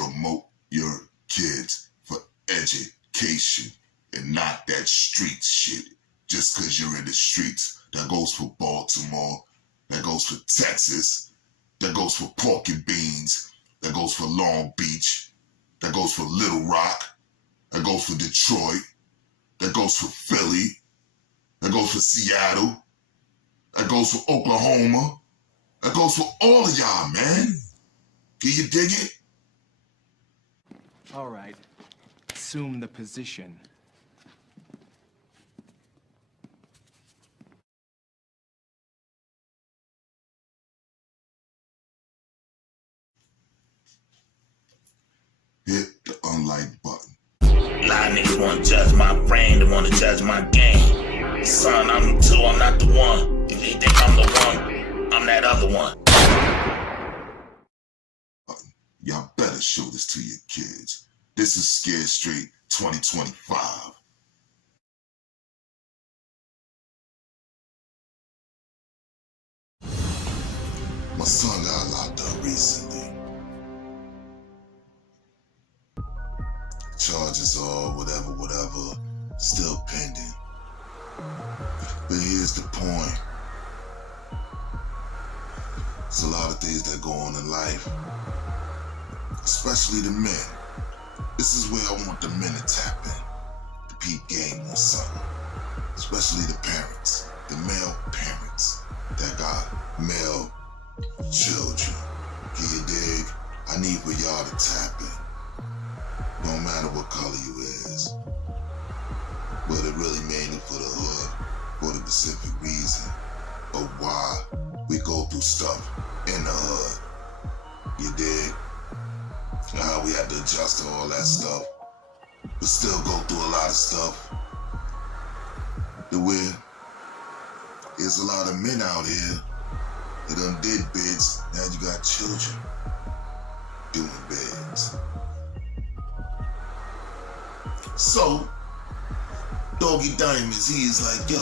promote your kids for education and not that street shit. Just because you're in the streets. That goes for Baltimore. That goes for Texas. That goes for Pork and Beans. That goes for Long Beach. That goes for Little Rock. That goes for Detroit. That goes for Philly. That goes for Seattle. That goes for Oklahoma. That goes for all of y'all, man. Can you dig it? All right. Assume the position. Hit the unlike button. A lot of niggas wanna judge my brain, they wanna judge my game. Son, I'm the two, I'm not the one. If you think I'm the one, I'm that other one. Y'all better show this to your kids. This is Scared Straight 2025. My son got locked up recently. Charges or whatever, still pending. But here's the point. There's a lot of things that go on in life, especially the men. This is where I want the men to tap in, to peep game on something, especially the parents, the male parents that got male children. Can you dig? I need for y'all to tap in. No matter what color you is, but it really mainly for the hood, for the specific reason of why we go through stuff in the hood. You dig? How we had to adjust to all that stuff, but still go through a lot of stuff. The way there's a lot of men out here that done did bids, now you got children doing bids. So, Doggy Diamonds, he is like, yo,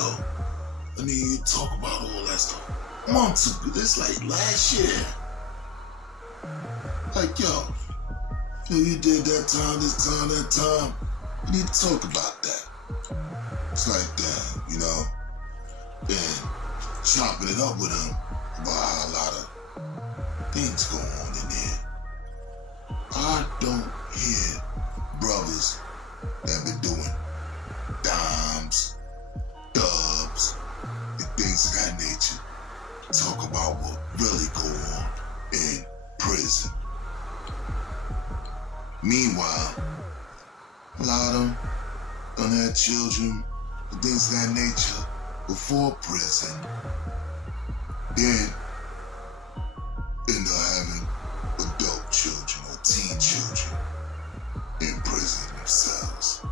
I need you to talk about all that stuff. Months ago, this like last year. Like, yo, you did that time, this time, that time. You need to talk about that. It's like that, you know? And chopping it up with him about how a lot of things go on in there. I don't hear brothers that been doing dimes, dubs, and things of that nature talk about what really go on in prison. Meanwhile, a lot of them done had children and things of that nature before prison. Then end up having adult children or teen children in prison themselves.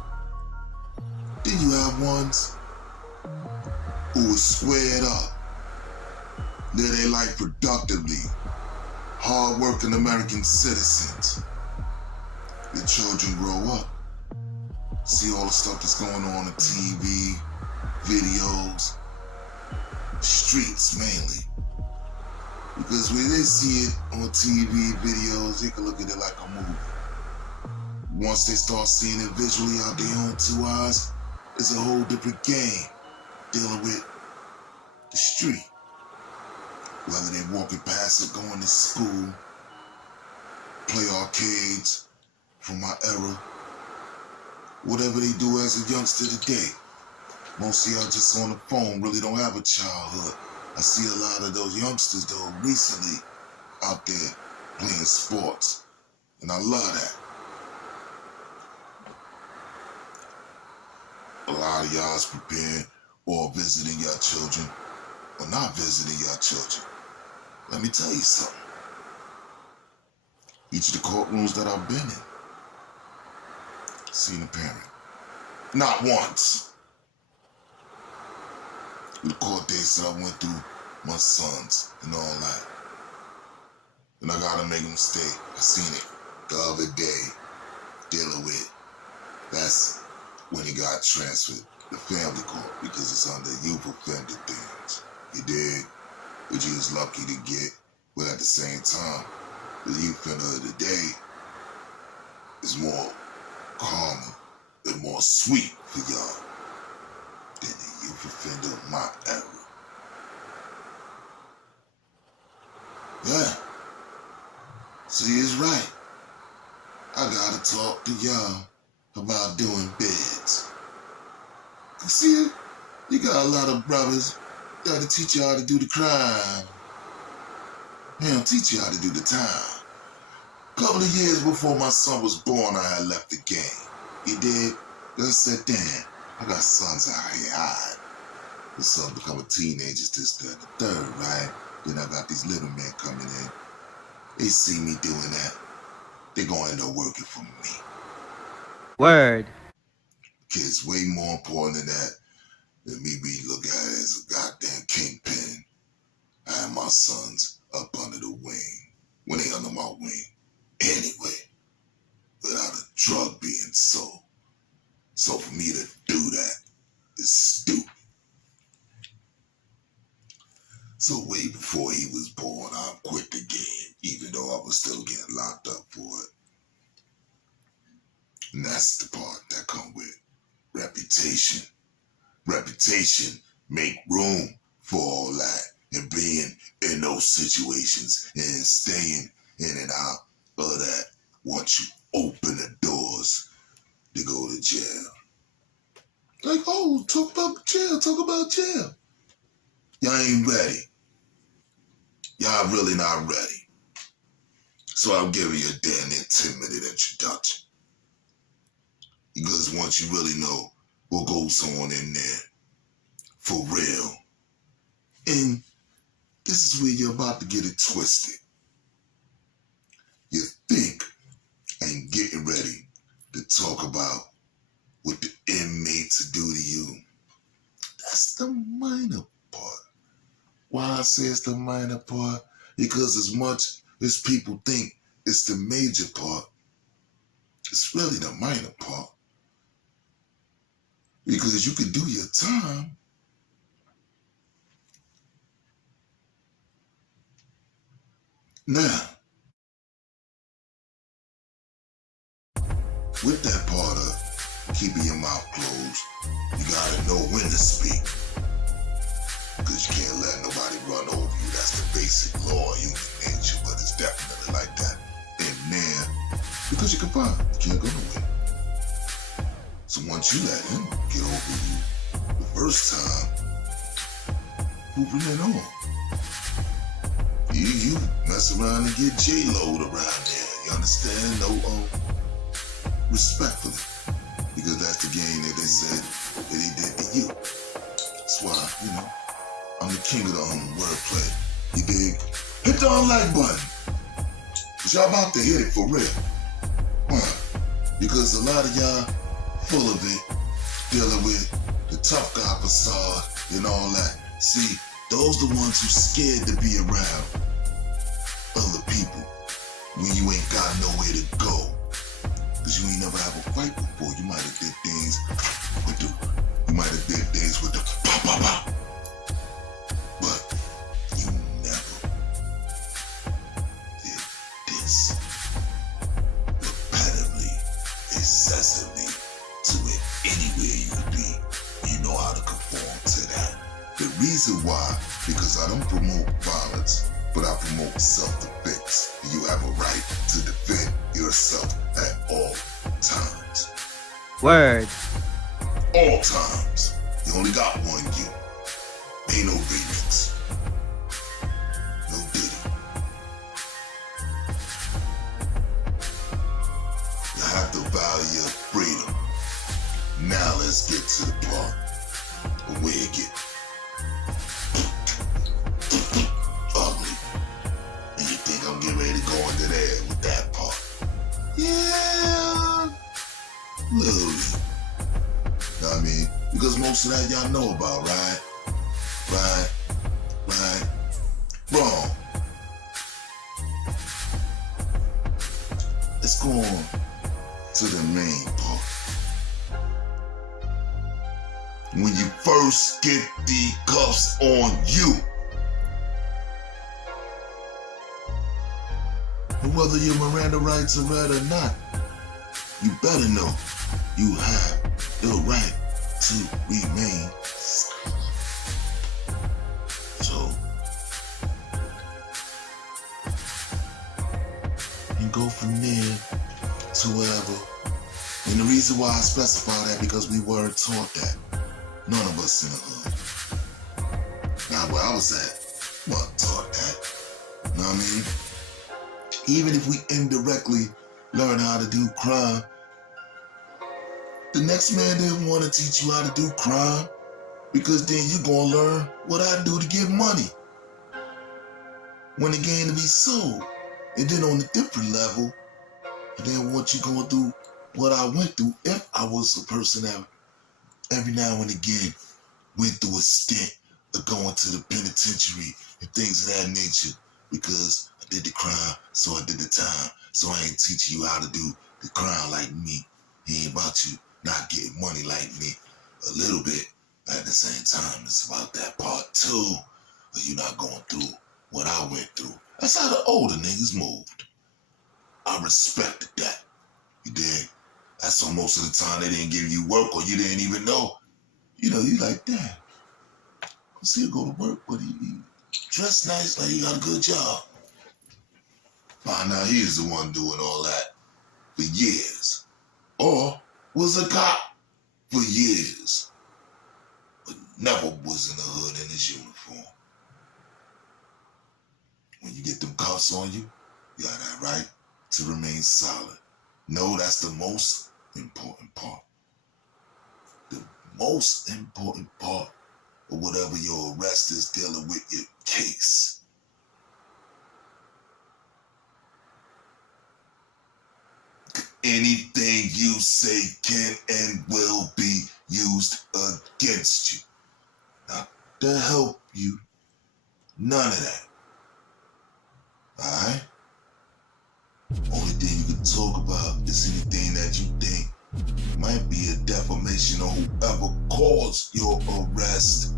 Then you have ones who were squared up, live their life productively, hard-working American citizens. The children grow up, see all the stuff that's going on TV, videos, streets mainly. Because when they see it on TV, videos, they can look at it like a movie. Once they start seeing it visually out their own two eyes, it's a whole different game dealing with the street. Whether they're walking past it, going to school, play arcades from my era, whatever they do as a youngster today. Most of y'all just on the phone, really don't have a childhood. I see a lot of those youngsters though recently out there playing sports, and I love that. A lot of y'all's preparing or visiting your children or not visiting your children. Let me tell you something. Each of the courtrooms that I've been in, seen a parent. Not once. The court dates that I went through, my sons and all that. And I gotta make a mistake. I seen it the other day, dealing with. That's when he got transferred to family court because it's under youth offender things. You dig? Which he was lucky to get, but at the same time, the youth offender of the day is more calmer and more sweet for y'all than the youth offender of my era. Yeah. See, it's right. I gotta talk to y'all about doing BIDS. See, you got a lot of brothers that'll teach you how to do the crime. They don't teach you how to do the time. A couple of years before my son was born, I had left the game. He did. I said, damn, I got sons out here hiding. The son become a teenager, this, that, and the third, right? Then I got these little men coming in. They see me doing that. They gonna end up working for me. Word. Kids way more important than that. Than me be looked at as a goddamn kingpin. I had my sons up under the wing. When they under my wing. Anyway. Without a drug being sold. So for me to do that is stupid. So way before he was born, I quit the game, even though I was still getting locked up for it. And that's the part that come with reputation. Reputation make room for all that and being in those situations and staying in and out of that once you open the doors to go to jail. Like, oh, talk about jail. Y'all ain't ready. Y'all really not ready. So I'll give you a damn 10-minute introduction. Because once you really know what goes on in there, for real. And this is where you're about to get it twisted. You think and getting ready to talk about what the inmates do to you. That's the minor part. Why I say it's the minor part? Because as much as people think it's the major part, it's really the minor part. Because you can do your time. Now, with that part of keeping your mouth closed, you gotta know when to speak. Because you can't let nobody run over you. That's the basic law of human nature, but it's definitely like that in there. Because you can find it. You can't go nowhere. So once you let him get over you the first time, moving it on. You mess around and get J-Lo'd around there. You understand? No, respectfully. Because that's the game that they said that he did to you. That's why, I'm the king of the wordplay. You dig? Hit the unlike button. Cause y'all about to hit it for real. Why? Because a lot of y'all full of it, dealing with the tough guy facade and all that. See, those the ones who scared to be around other people when you ain't got nowhere to go. Cause you ain't never have a fight before. You might have did things with the pop, pop, pop. But you never did this repetitively, excessively, to it anywhere you would be. You know how to conform to that. The reason why, because I don't promote violence, but I promote self-defense. You have a right to defend yourself at all times. Word. All times. You only got one you. Ain't no remix. No Diddy. You have to value your freedom. Now let's get to the part of where it get ugly. And you think I'm getting ready to go into there with that part? Yeah, little. Know what I mean? Because most of that y'all know about, right? Right. Wrong. Let's go on to the main part. When you first get the cuffs on you, and whether your Miranda rights are read or not, you better know you have the right to remain silent. So, and go from there to wherever. And the reason why I specify that because we weren't taught that. None of us in the hood. Not where I was at, wasn't taught that. You know what I mean? Even if we indirectly learn how to do crime, the next man didn't want to teach you how to do crime because then you're going to learn what I do to get money when the game to be sold. And then on a different level, and then once you going through what I went through, if I was a person that every now and again went through a stint of going to the penitentiary and things of that nature because I did the crime, so I did the time. So I ain't teaching you how to do the crime like me. It ain't about you not getting money like me. A little bit. At the same time, it's about that part too. But you're not going through what I went through. That's how the older niggas moved. I respected that. You dig? That's so most of the time they didn't give you work or you didn't even know. You know, you like, damn. See him go to work, but he dressed nice, like he got a good job. Find out he's the one doing all that for years. Or was a cop for years, but never was in the hood in his uniform. When you get them cuffs on you, you got that right to remain silent. No, that's the most important part. The most important part of whatever your arrest is dealing with your case. Anything you say can and will be used against you. Not to help you. None of that. Alright? Only thing you can talk about is anything that you think might be a defamation on whoever caused your arrest.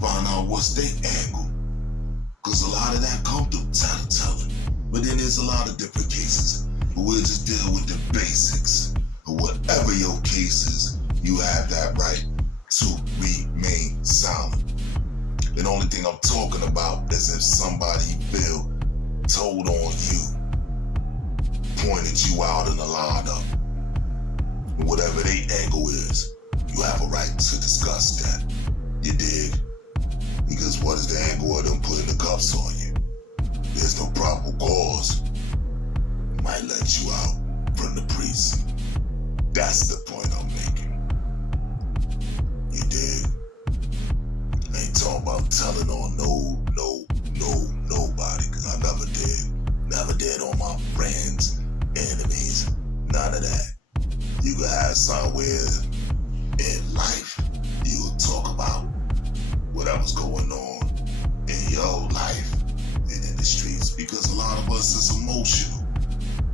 Find out what's their angle. Because a lot of that comes through telling. But then there's a lot of different cases. But we'll just deal with the basics. Of whatever your case is, you have that right to remain silent. The only thing I'm talking about is if somebody feel told on you, pointed you out in the lineup, whatever their angle is, you have a right to discuss that. You dig? Because what is the angle of them putting the cuffs on you? There's no probable cause. Might let you out from the precinct. That's the point I'm making. You dig? I ain't talking about telling on nobody, because I never did. Never did on my friends, enemies, none of that. You can have somewhere in life, you will talk about whatever's going on in your life and in the streets, because a lot of us is emotional.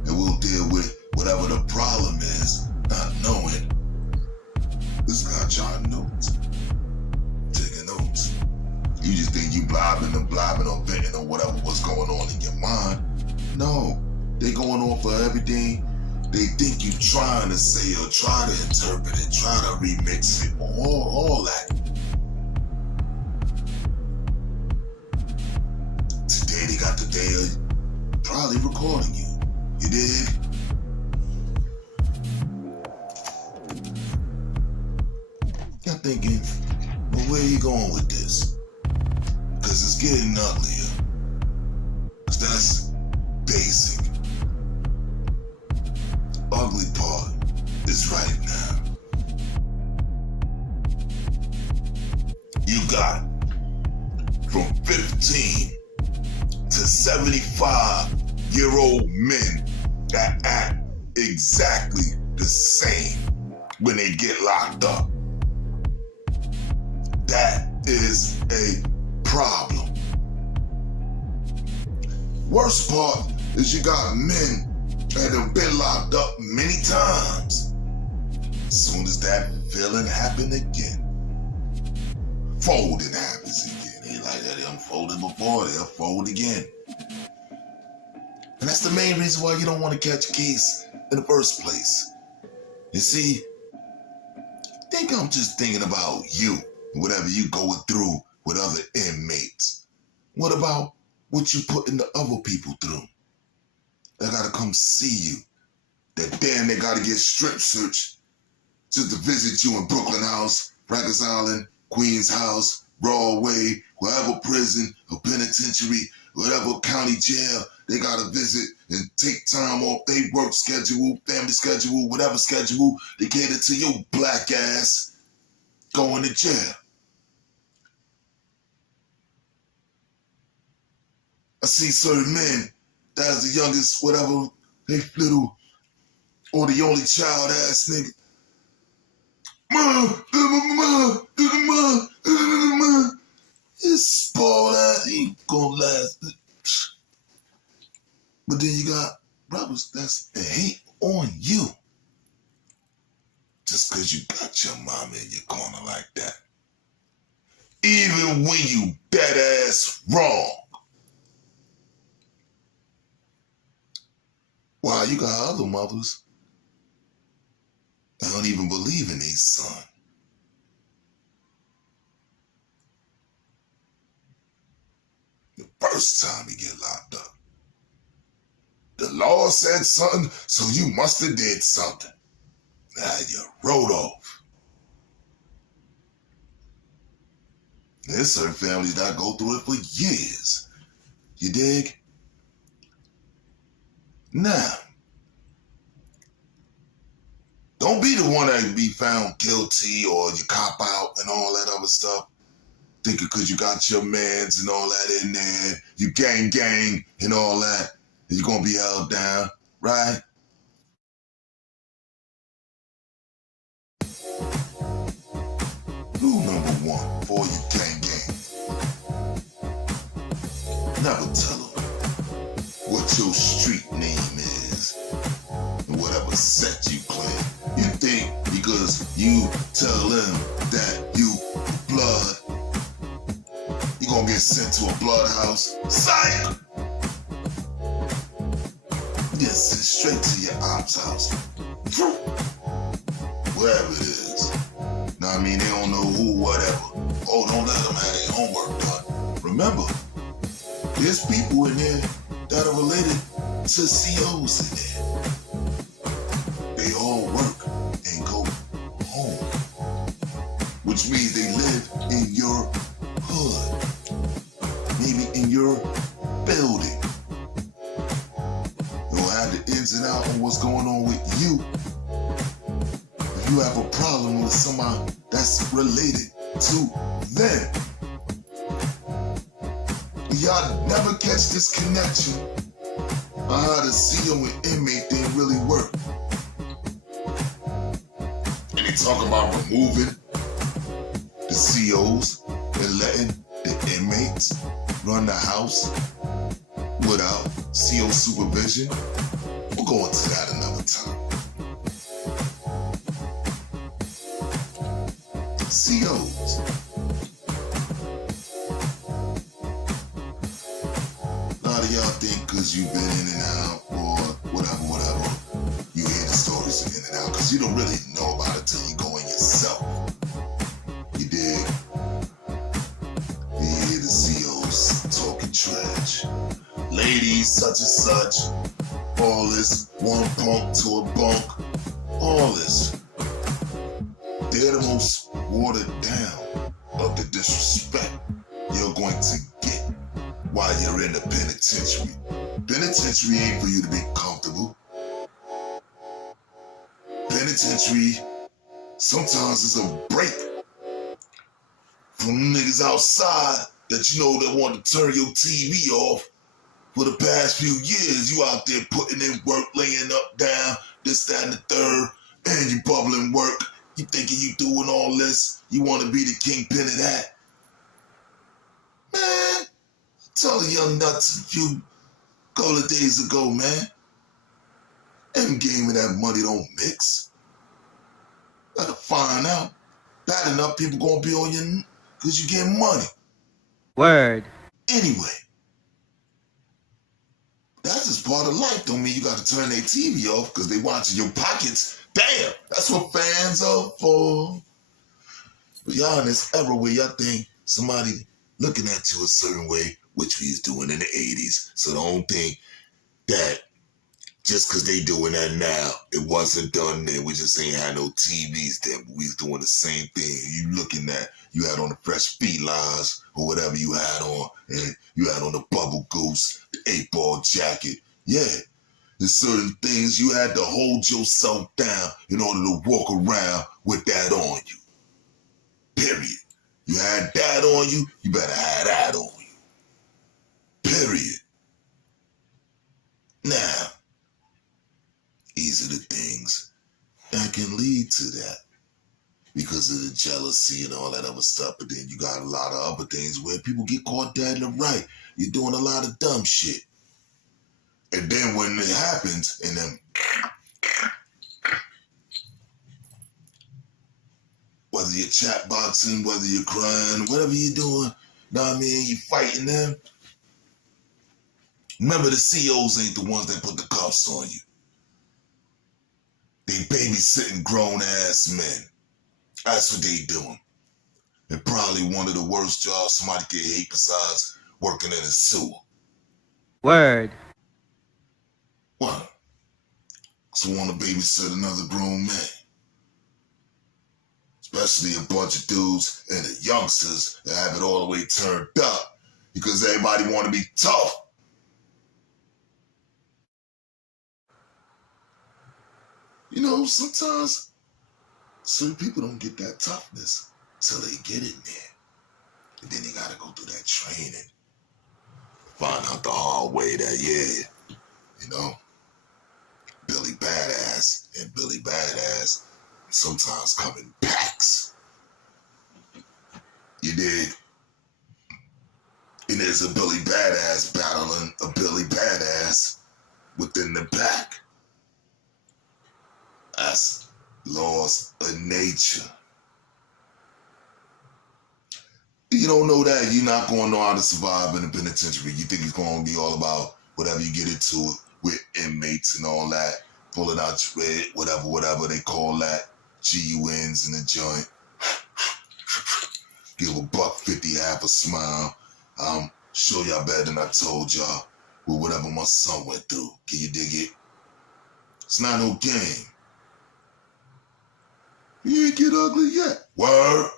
And we'll deal with whatever the problem is, not knowing. This guy jotting notes. Taking notes. You just think you blabbing or venting or whatever what's going on in your mind. No, they going on for everything they think you trying to say or try to interpret it, try to remix it, all that. Today they got the day of probably recording you. You dig? You're thinking, well, where you going with this? Because it's getting uglier. Because that's basic. Ugly part is right now. You got from 15 to 75-year-old men that act exactly the same when they get locked up. That is a problem. Worst part is you got men that have been locked up many times. As soon as that feeling happen again, folding happens again. They like that, they unfolded before, they'll fold again. And that's the main reason why you don't want to catch a case in the first place. You see, think I'm just thinking about you and whatever you going through with other inmates. What about what you putting the other people through? They gotta come see you. That damn they gotta get strip searched just to visit you in Brooklyn House, Rikers Island, Queens House, Broadway, wherever prison or penitentiary, whatever county jail they gotta visit and take time off their work schedule, family schedule, whatever schedule to cater to your black ass going to jail. I see certain men that's the youngest, whatever, they little, or the only child ass nigga. It's spoiled ass, he ain't gonna last. But then you got brothers that's hate on you. Just cause you got your mama in your corner like that. Even when you dead ass wrong. Wow, you got other mothers that don't even believe in their son. The first time he get locked up. The law said something, so you must have did something. Now you wrote off. There's certain families that go through it for years. You dig? Now, don't be the one that can be found guilty or you cop out and all that other stuff. Thinking because you got your mans and all that in there, you gang and all that, you're going to be held down, right? Rule number one before you gang. Never tell them what your street name is and whatever set you claim. You think because you tell them that you blood, you're going to get sent to a blood house? Psych! Get sent straight to your ops house. Wherever it is. Now, I mean, they don't know who, whatever. Oh, don't let them have their homework done. Remember, there's people in there that are related to COs in there. They all work and go home. Which means they live in your hood. Maybe in your building. You'll have the ins and outs on what's going on with you. If you have a problem with somebody that's related to them. Y'all never catch this connection on how the CO and inmate thing really work. And they talk about removing the COs and letting the inmates run the house without CO supervision. We'll go into that another time. COs. A lot of y'all think because you've been in and out or whatever, you hear the stories of in and out because you don't really know about it till you go in yourself. You dig? You hear the COs talking trash. Ladies such and such, all this, one punk to a bunk, all this. They're the most watered down of the disrespect you're going to get while you're in the penitentiary. Penitentiary ain't for you to be comfortable. Penitentiary sometimes is a break from niggas outside that you know that want to turn your TV off. For the past few years, you out there putting in work, laying up, down, this, that, and the third, and you bubbling work. You thinking you doing all this. You want to be the kingpin of that. Man, tell the young nuts a few couple of days ago, man. Them game and that money don't mix. Gotta find out. Bad enough people gonna be on you because you get money. Word. Anyway, that that's just part of life. Don't mean you got to turn their TV off because they watching your pockets. Damn, that's what fans are for. But y'all in this era where y'all think somebody looking at you a certain way, which we was doing in the 80s. So don't think that just because they doing that now, it wasn't done then. We just ain't had no TVs then, but we was doing the same thing. You looking at, you had on the fresh felines or whatever you had on, and you had on the bubble goose, the 8-ball jacket. Yeah, there's certain things you had to hold yourself down in order to walk around with that on you. Period. You had that on you, you better have that on you. Period. Now, these are the things that can lead to that because of the jealousy and all that other stuff. But then you got a lot of other things where people get caught dead in the right. You're doing a lot of dumb shit. And then when it happens, and then whether you're chat boxing, whether you're crying, whatever you're doing, know what I mean? You fighting them. Remember, the COs ain't the ones that put the cuffs on you. They babysitting grown-ass men. That's what they doing. And probably one of the worst jobs somebody could hate besides working in a sewer. Word. What? So want to babysit another grown man. Especially a bunch of dudes and the youngsters that have it all the way turned up because everybody want to be tough. You know, sometimes certain people don't get that toughness till they get in there. And then they gotta go through that training. Find out the hard way that, yeah, you know, Billy Badass and Billy Badass sometimes come in packs. You dig? And there's a Billy Badass battling a Billy Badass within the pack. That's laws of nature. You don't know that, you're not going to know how to survive in the penitentiary. You think it's going to be all about whatever you get into with inmates and all that, pulling out your head, whatever they call that, GUNs in the joint. Give $1.50, half a smile. Show y'all better than I told y'all with whatever my son went through. Can you dig it? It's not no game. You ain't get ugly yet. Word?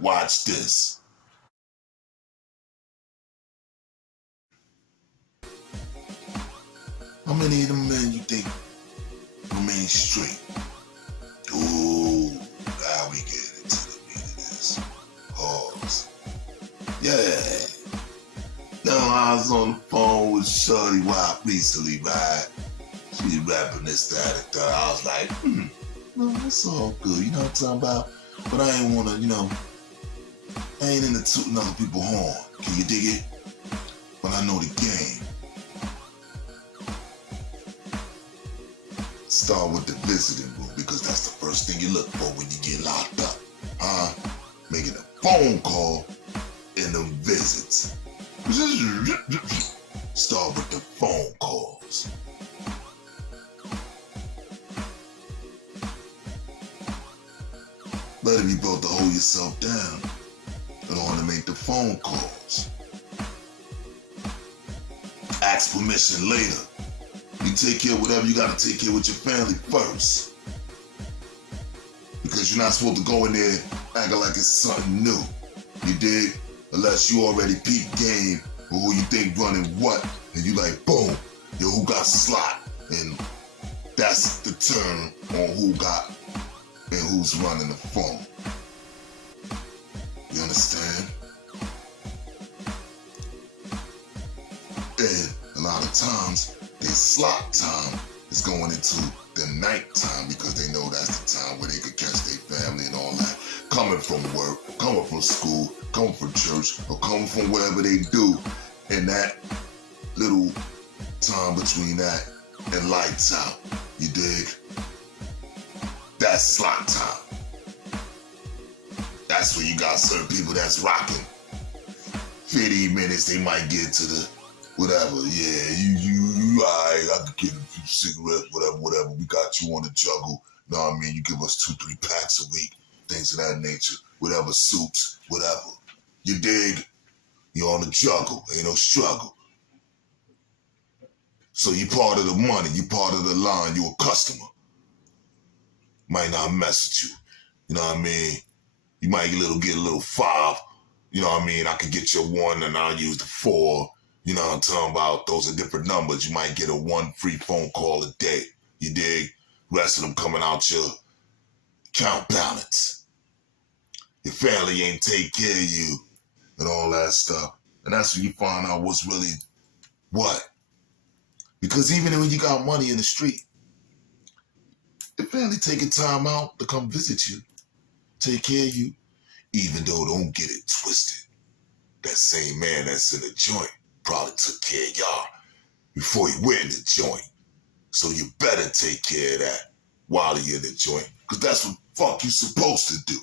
Watch this. How many of them men you think remain straight? Ooh, now we get into the meat of this. Pause. Yeah. Now I was on the phone with Shorty Wild recently, right? She rapping this, that, and that. I was like, no, it's all good. You know what I'm talking about? But I ain't wanna, I ain't into tooting other people's horn. Can you dig it? But I know the game. Start with the visiting room because that's the first thing you look for when you get locked up. Making a phone call in them visits. Start with the phone calls. Better be able to hold yourself down in order to make the phone calls. Ask permission later. You take care of whatever you gotta take care of with your family first. Because you're not supposed to go in there acting like it's something new. You dig? Unless you already peep game or who you think running what, and you like, boom, yo, who got slot? And that's the term on who got and who's running the phone. You understand? And a lot of times, their slot time is going into the night time because they know that's the time where they could catch their family and all that. Coming from work, coming from school, coming from church, or coming from whatever they do. And that little time between that and lights out, you dig? That's slot time. That's where you got certain people that's rocking. 50 minutes, they might get to the whatever. Yeah, you dig? I could get a few cigarettes, whatever. We got you on the juggle. Know what I mean? You give us 2-3 packs a week, things of that nature. Whatever suits, whatever. You dig? You're on the juggle. Ain't no struggle. So you part of the money. You part of the line. You a customer. Might not mess with you. You know what I mean? You might get a little 5. You know what I mean? I could get you a 1 and I'll use the 4. You know what I'm talking about? Those are different numbers. You might get a 1 free phone call a day. You dig? Rest of them coming out your account balance. Your family ain't take care of you and all that stuff. And that's when you find out what's really what. Because even when you got money in the street, your family taking time out to come visit you, take care of you, even though don't get it twisted. That same man that's in the joint probably took care of y'all before he went in the joint. So you better take care of that while you're in the joint, because that's what fuck you supposed to do.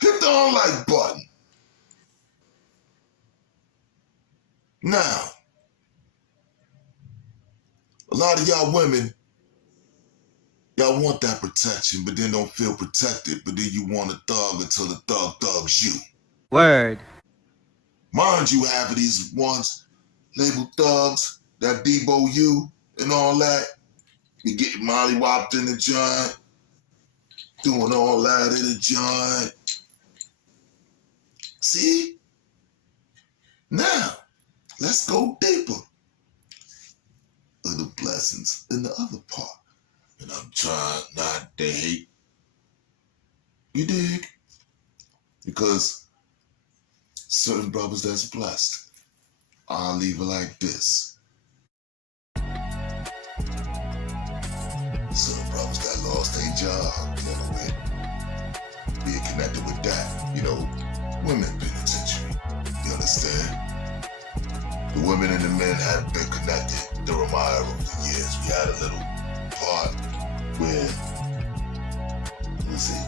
Hit the unlike button. Now, a lot of y'all women, y'all want that protection, but then don't feel protected, but then you want a thug until the thug thugs you. Word. Mind you, half of these ones labeled thugs, that Debo you and all that, you get mollywopped in the joint, doing all that in the joint. See? Now, let's go deeper. Of the blessings in the other part. And I'm trying not to hate. You dig? Because certain brothers that's blessed, I'll leave it like this. Certain brothers that lost their job, dealing with being connected with that, women penitentiary. You understand? The women and the men have been connected through my over the years. We had a little part where, let's see,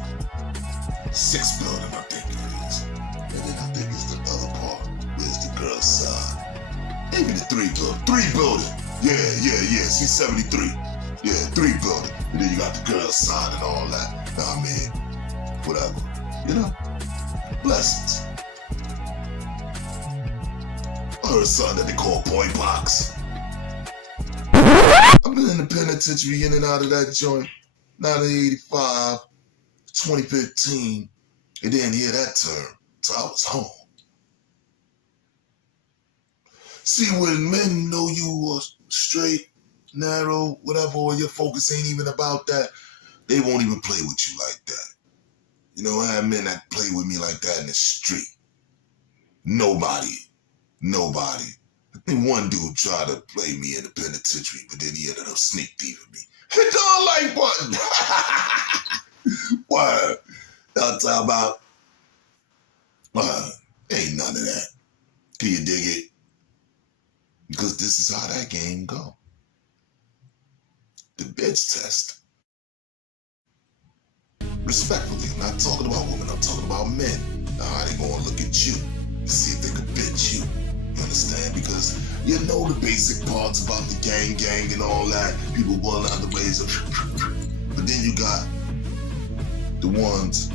6th building, I think it is. And then I think it's the other part, where's the girl's side. Maybe the 3 building. 3 building. Yeah. She's 73. Yeah, 3 building. And then you got the girl's side and all that. Nah, man, whatever. Blessings. I heard something that they call boy box. I've been in the penitentiary in and out of that joint 1985, 2015. It didn't hear that term, so I was home. See, when men know you are straight, narrow, whatever, or your focus ain't even about that, they won't even play with you like that. I had men that play with me like that in the street. Nobody. I think one dude tried to play me in the penitentiary, but then he ended up sneak thieving me. Hit the like button. Why? Y'all talking about? Ain't none of that. Can you dig it? Because this is how that game go. The BIDS test. Respectfully, I'm not talking about women, I'm talking about men. Now, how they gonna look at you to see if they can bitch you. You understand? Because you know the basic parts about the gang and all that. People boil out the ways of, but then you got the ones,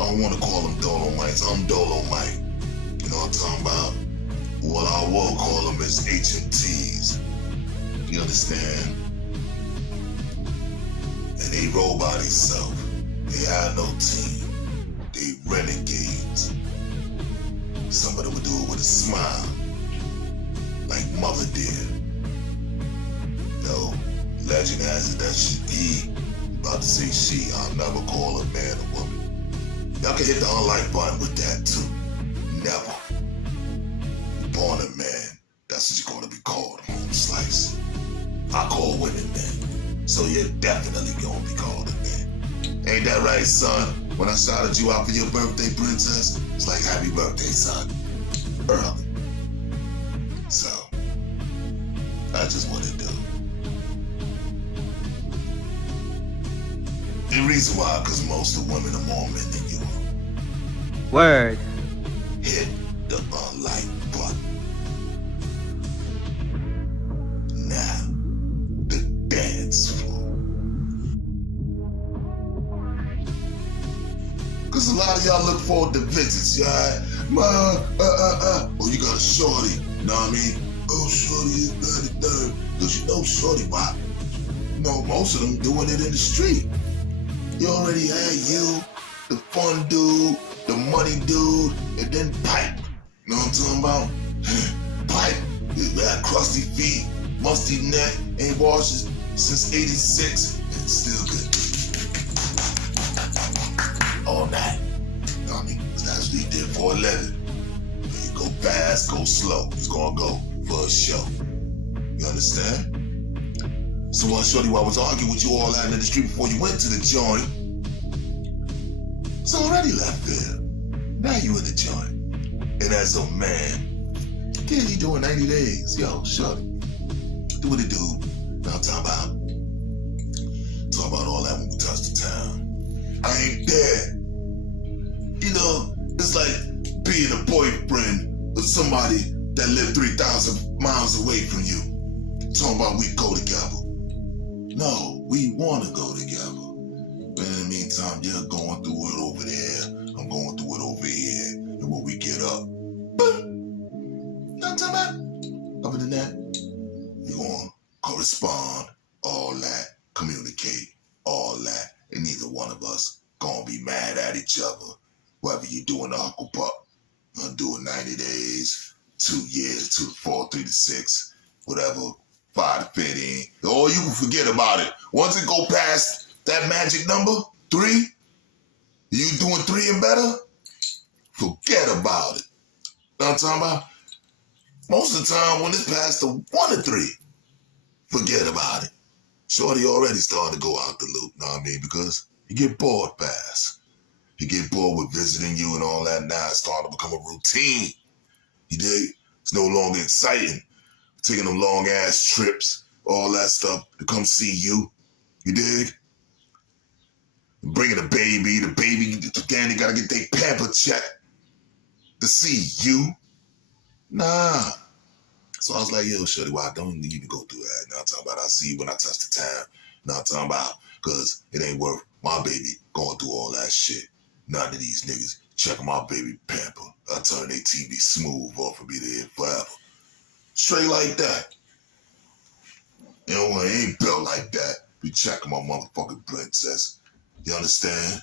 I don't want to call them Dolomites. I'm Dolomite. You know what I'm talking about? What I will call them is HMTs. You understand? And they roll by themselves. They have no team. They renegades. Somebody would do it with a smile, like Mother did. Legend has it that he, about to say she, I'll never call a man a woman. Y'all can hit the unlike button with that too. Never. Born a man, that's what you're gonna be called, home slice. I call women men, so you're definitely gonna be called a man. Ain't that right, son? When I shouted you out for your birthday, princess, it's like happy birthday, son. Early. So, that's just what it do. The reason why, because most of women are more men than you are. Word. Hit the unlike button. Now. dance floor. Cause a lot of y'all look forward to visits, y'all. Oh, you got a shorty, know what I mean? Oh, shorty is third. Cause you know shorty, why? You know, most of them doing it in the street. You already had you, the fun dude, the money dude, and then pipe. You know what I'm talking about? Pipe. You got crusty feet, musty neck, ain't washed since 86, and still good. All night. You know what I mean? It's actually did 411. You go fast, go slow. It's gonna go for a show. You understand? So shorty, while I was arguing with you all out in the street before you went to the joint, it's already left there. Now you in the joint. And as a man, yeah, you doing 90 days. Yo, shorty, do what it do. Now talk about all that when we touch the town. I ain't there. You know, it's like being a boyfriend with somebody that lived 3,000 miles away from you. Talking about we go together. No, we want to go together. But in the meantime, you're going through it over there. I'm going through it over here. And when we get up, boom. Not talking about. Other than that, you're going to correspond, all that, communicate, all that. And neither one of us going to be mad at each other. Whether you're doing the Uncle Buck, you're going to do it 90 days, 2 years, 2 to 4, 3 to 6, whatever. 5 to 15. Oh, you can forget about it. Once it go past that magic number, 3, you doing 3 and better, forget about it. Know what I'm talking about? Most of the time, when it's past the 1 to 3, forget about it. Shorty already started to go out the loop, know what I mean? Because you get bored fast. You get bored with visiting you and all that. Now it's starting to become a routine. You dig? It's no longer exciting. Taking them long ass trips, all that stuff to come see you. You dig? Bringing the baby again, they gotta get their pamper check to see you. Nah. So I was like, yo, shorty, why don't you even go through that? Now I'm talking about I'll see you when I touch the town. Now I'm talking about, cause it ain't worth my baby going through all that shit. None of these niggas checking my baby pamper. I turn their TV smooth off and be there forever. Straight like that. You know, I ain't built like that. Be checking my motherfucking princess. You understand?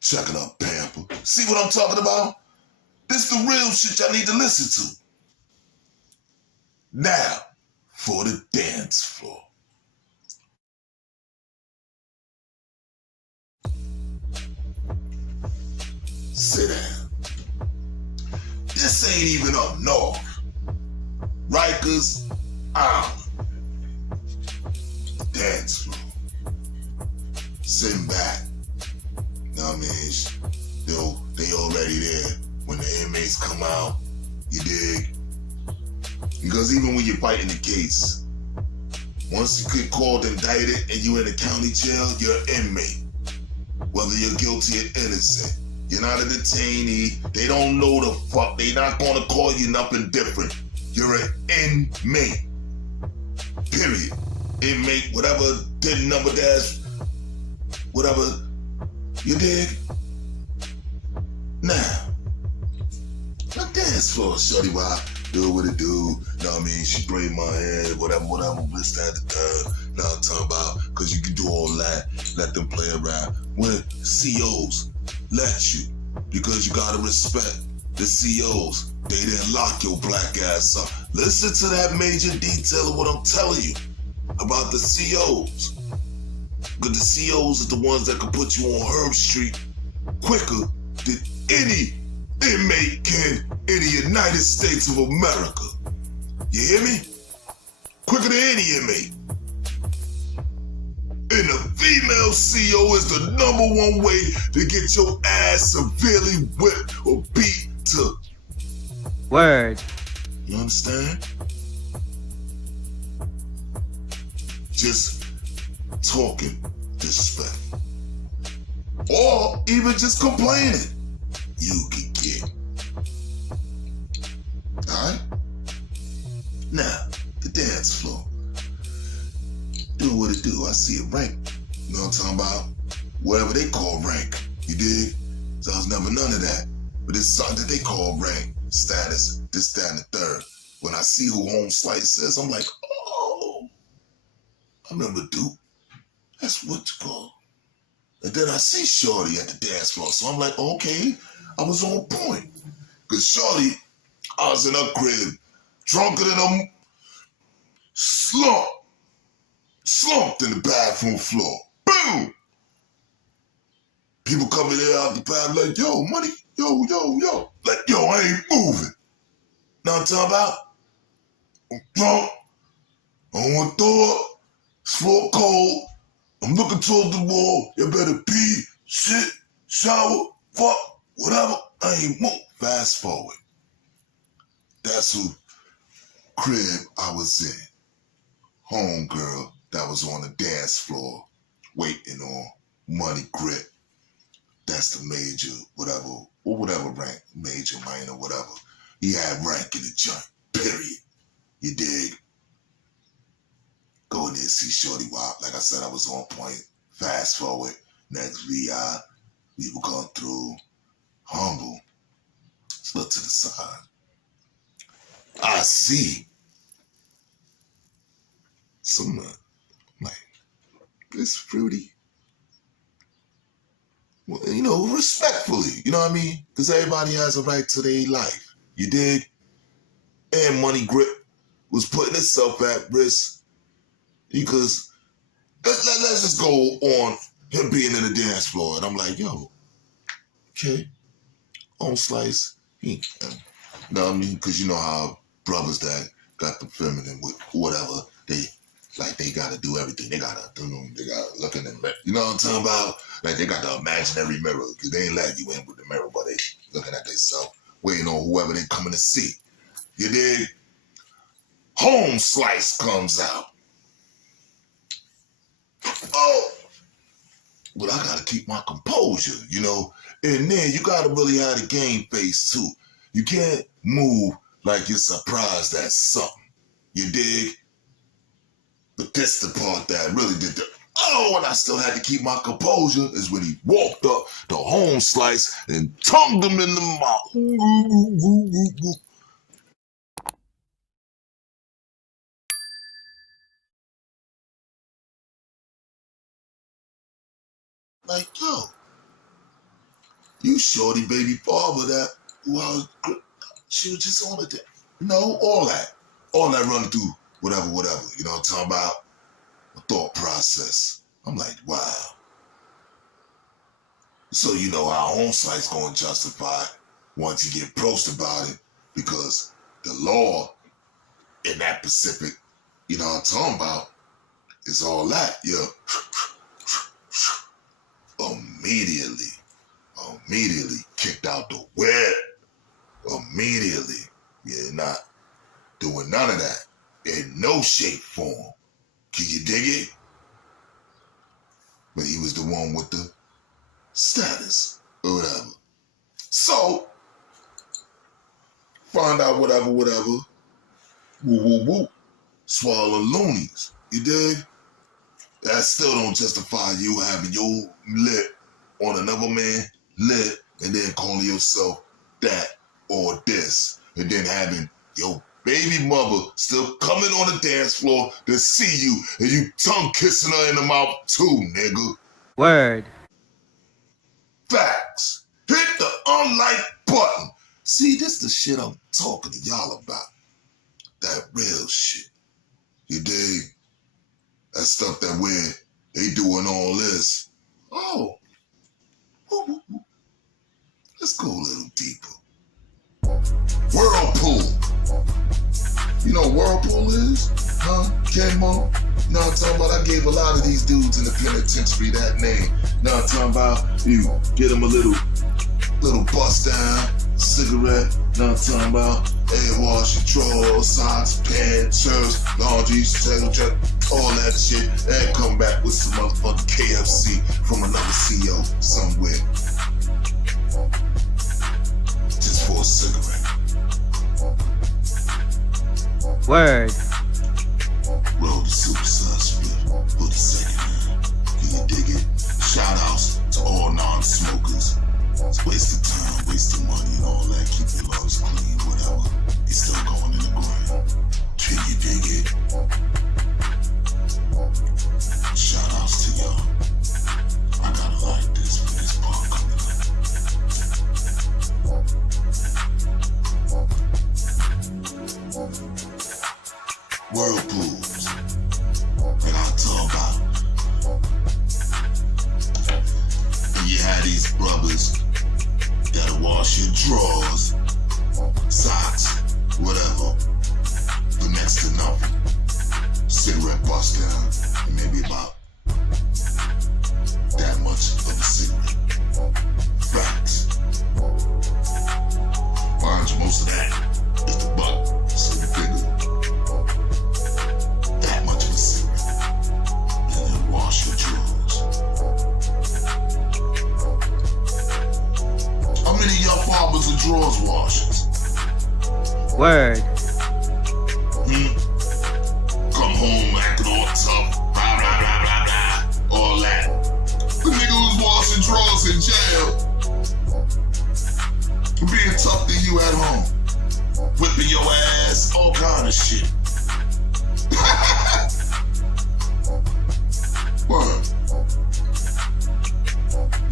Checking up pamper. See what I'm talking about? This the real shit y'all need to listen to. Now, for the dance floor. Sit down. This ain't even up north. Rikers Island. Dance floor. Sitting back. Know what I mean? They already there. When the inmates come out, you dig? Because even when you're fighting the case, once you get called indicted and you in the county jail, you're an inmate. Whether you're guilty or innocent. You're not a detainee. They don't know the fuck. They not gonna call you nothing different. You're an inmate. Period. Inmate, whatever, did number dash, whatever. You dig? Now, my dance floor, shorty, why? Do what it do. Know what I mean? She braid my hair, whatever, this, that, the third. Now I'm talking about, because you can do all that. Let them play around. When COs let you, because you got to respect the COs. They didn't lock your black ass up. Listen to that major detail of what I'm telling you about the COs. Because the COs are the ones that can put you on Herb Street quicker than any inmate can in the United States of America. You hear me? Quicker than any inmate. And the female CO is the #1 way to get your ass severely whipped or beat to. Word. You understand? Just talking disrespect. Or even just complaining. You can get. Alright? Now, the dance floor. Do do what it do. I see it rank. You know what I'm talking about? Whatever they call rank. You dig? So I was never none of that. But it's something that they call rank, status, this, that, and the third. When I see who Home Slice is, I'm like, oh, I remember Duke. That's what you call. And then I see Shorty at the dance floor. So I'm like, okay, I was on point. Because Shorty, I was in her crib, drunker than a slumped in the bathroom floor. Boom! People coming in out the bathroom like, yo, money, yo. Like, yo, I ain't moving. Know what I'm talking about? I'm drunk. I don't want to throw up. It's floor cold. I'm looking towards the wall. You better pee, shit, shower, fuck, whatever. I ain't moving. Fast forward. That's who crib I was in. Homegirl that was on the dance floor waiting on Money Grip. That's the major, whatever rank, major, minor, whatever. He had rank in the joint, period. You dig? Go in there and see Shorty Wop. Like I said, I was on point. Fast forward, next VI, we were going through. Humble. Let's look to the side. I see some, like, it's fruity. Well, you know, respectfully, you know what I mean? Because everybody has a right to their life. You dig? And Money Grip was putting itself at risk because let's just go on him being in the dance floor. And I'm like, yo, okay, on Slice, you know what I mean? Because you know how brothers that got the feminine with whatever, they gotta do everything. They gotta look in the mirror. You know what I'm talking about? Like they got the imaginary mirror because they ain't let you in with the mirror, but they looking at themselves, waiting on whoever they coming to see. You dig? Home Slice comes out. Oh, but I gotta keep my composure, you know? And then you gotta really have the game face too. You can't move like you're surprised at something. You dig? But that's the part that really did the and I still had to keep my composure is when he walked up to Home Slice and tongued him in the mouth. Like, yo, you Shorty baby father that she was just on it. No, all that running through whatever, you know what I'm talking about? A thought process. I'm like, wow. So you know how Home Slice gonna justify once you get approached about it because the law in that Pacific, you know what I'm talking about, is all that, yeah. Immediately kicked out the web. Immediately. You're not doing none of that. In no shape, form. Can you dig it? But he was the one with the status or whatever. So, find out whatever. Woo. Swallow loonies. You dig? That still don't justify you having your lip on another man's lip and then calling yourself that or this. And then having your baby mother still coming on the dance floor to see you and you tongue kissing her in the mouth too, nigga. Word. Facts. Hit the unlike button. See, this the shit I'm talking to y'all about. That real shit. You dig? That stuff that when they doing all this. Oh. Let's go a little deeper. Whirlpool. You know what Whirlpool is? Huh? Kenmo? You know what I'm talking about? I gave a lot of these dudes in the penitentiary that name. You know what I'm talking about? You get them a little bust down, cigarette. You know what I'm talking about? Air wash, drawers, socks, pants, shirts, laundry, tail, all that shit. And come back with some motherfucking KFC from another CEO somewhere. Just for a cigarette. Word. Roll the suicide split. Put Waste of time, waste of money and all that. Keep your lungs clean, whatever. He's still going in the grind. Can you dig it? Shout outs to y'all. I gotta like this for this part coming up. Whirlpools. And I'll talk about it. And you had these brothers that'll wash your drawers, socks, whatever, for next to nothing. Cigarette bust down, and maybe about that much of a cigarette. Facts. Mind you, most of that is the butt, so you figure that much of a cigarette, and then wash your drawers. How many of y'all fathers are drawers washers? Word. Come home acting all tough, blah, blah, blah, blah, blah, all that. The nigga was washing drawers in jail. Being tough than you at home. Whipping your ass, all kind of shit. What?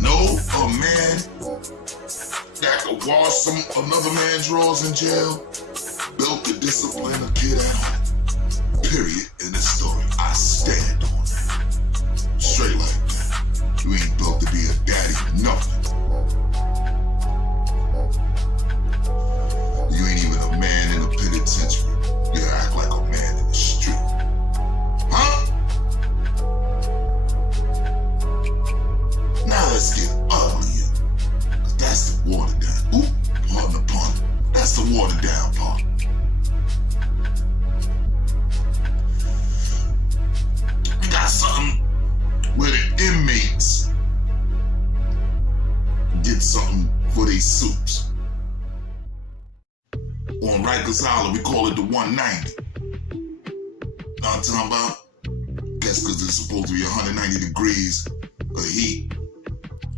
No, a man that could wash another man's drawers in jail built to discipline a kid at home. Period in the story. I stand on that. Straight like that. You ain't built to be a daddy, nothing. You ain't even a man in a penitentiary. You act like a man in the street. Huh? Now let's get uglier. Cause that's the watered down. Oop, pardon the pun. That's the watered down part. We got something where the inmates get something for their soups. On Rikers Island, we call it the 190. Know what I'm talking about? Guess because it's supposed to be 190 degrees of heat.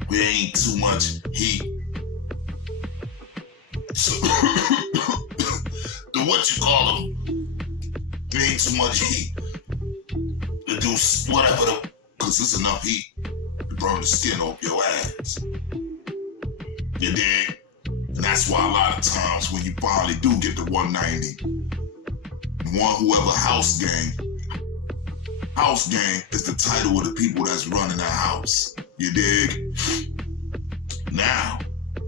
There ain't too much heat. So, the what you call them, there ain't too much heat to do whatever, because there's enough heat to burn the skin off your ass. You dig? And that's why a lot of times when you finally do get the 190, whoever house gang is the title of the people that's running the house. You dig? Now,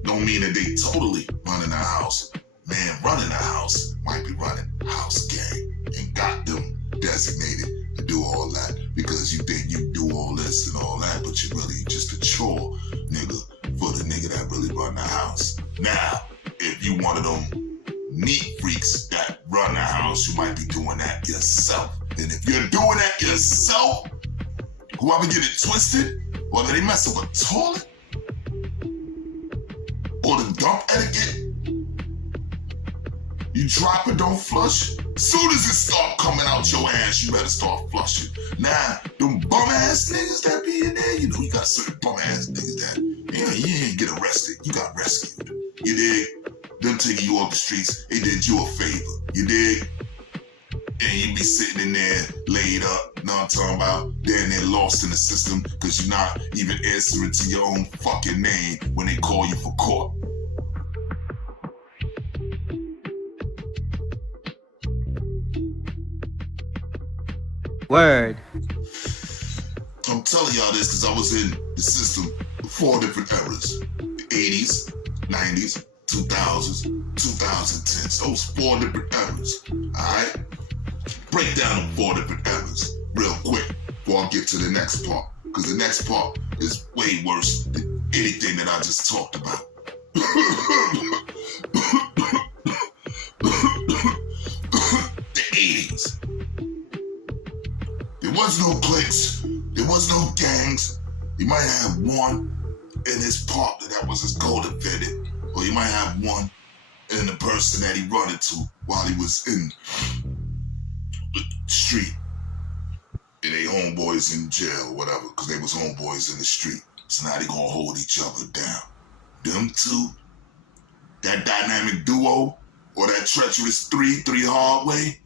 don't mean that they totally running the house. Man running the house might be running house gang and got them designated to do all that because you think you do all this and all that, but you're really just a chore, nigga, for the nigga that really run the house. Now, if you one of them neat freaks that run the house, you might be doing that yourself. And if you're doing that yourself, whoever get it twisted, whether they mess up a toilet or the dump etiquette, you drop it, don't flush. Soon as it start coming out your ass, you better start flushing. Now, them bum ass niggas that be in there, you know, you got certain bum ass niggas that, you ain't get arrested, you got rescued. You dig? Them taking you off the streets, they did you a favor. You dig? And you be sitting in there laid up, know what I'm talking about? Down there lost in the system because you're not even answering to your own fucking name when they call you for court. Word. I'm telling y'all this because I was in the system for 4 different eras. The 80s, 90s, 2000s, 2010s. Those 4 different eras, alright? Break down the 4 different eras real quick before I get to the next part. Because the next part is way worse than anything that I just talked about. The 80s. There was no cliques. There was no gangs. You might have one in his partner that was his co-defendant. Or you might have one in the person that he run into while he was in the street. And they homeboys in jail or whatever, because they was homeboys in the street. So now they gonna hold each other down. them two, that dynamic duo, or that treacherous three hard way,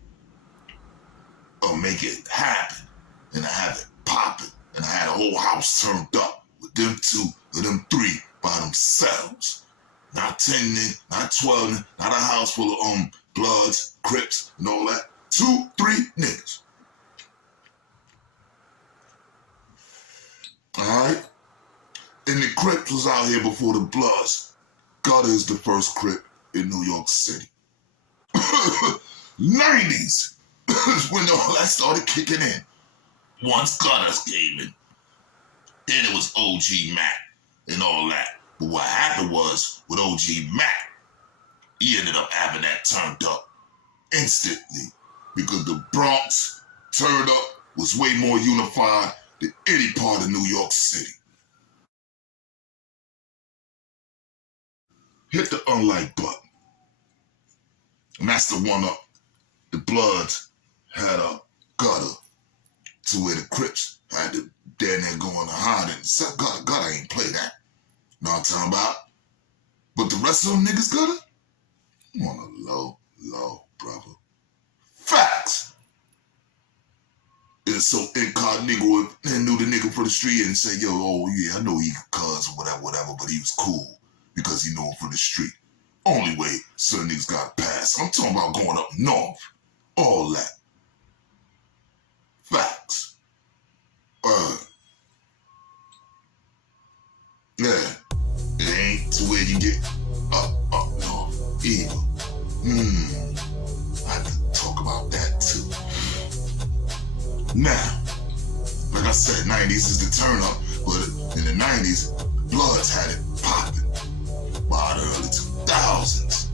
or make it happen, and I have it popping, and I had a whole house turned up with them two or them three by themselves. Not 10, not 12, not a house full of Bloods, Crips, and all that. 2, 3 niggas. Alright? And the Crips was out here before the Bloods. Gutter is the first Crip in New York City. 90s is when all that started kicking in. Once Gutters came in, then it was OG Mac and all that. But what happened was, with OG Mac, he ended up having that turned up instantly because the Bronx turned up was way more unified than any part of New York City. Hit the unlike button. And that's the one up. The Bloods had a Gutter to where the Crips had to down there going to hide it. Except Gutter ain't play that. Know what I'm talking about? But the rest of them niggas Gutter? I'm on a low, brother. Facts! It's so incognito and knew the nigga from the street and say, yo, oh yeah, I know he cuz or whatever, but he was cool because he knew him from the street. Only way certain niggas got passed. I'm talking about going up north. All that. Facts. Yeah. It ain't to where you get up north either. I have to talk about that too. Now, like I said, 90s is the turn up, but in the 90s, Bloods had it popping. By the early 2000s,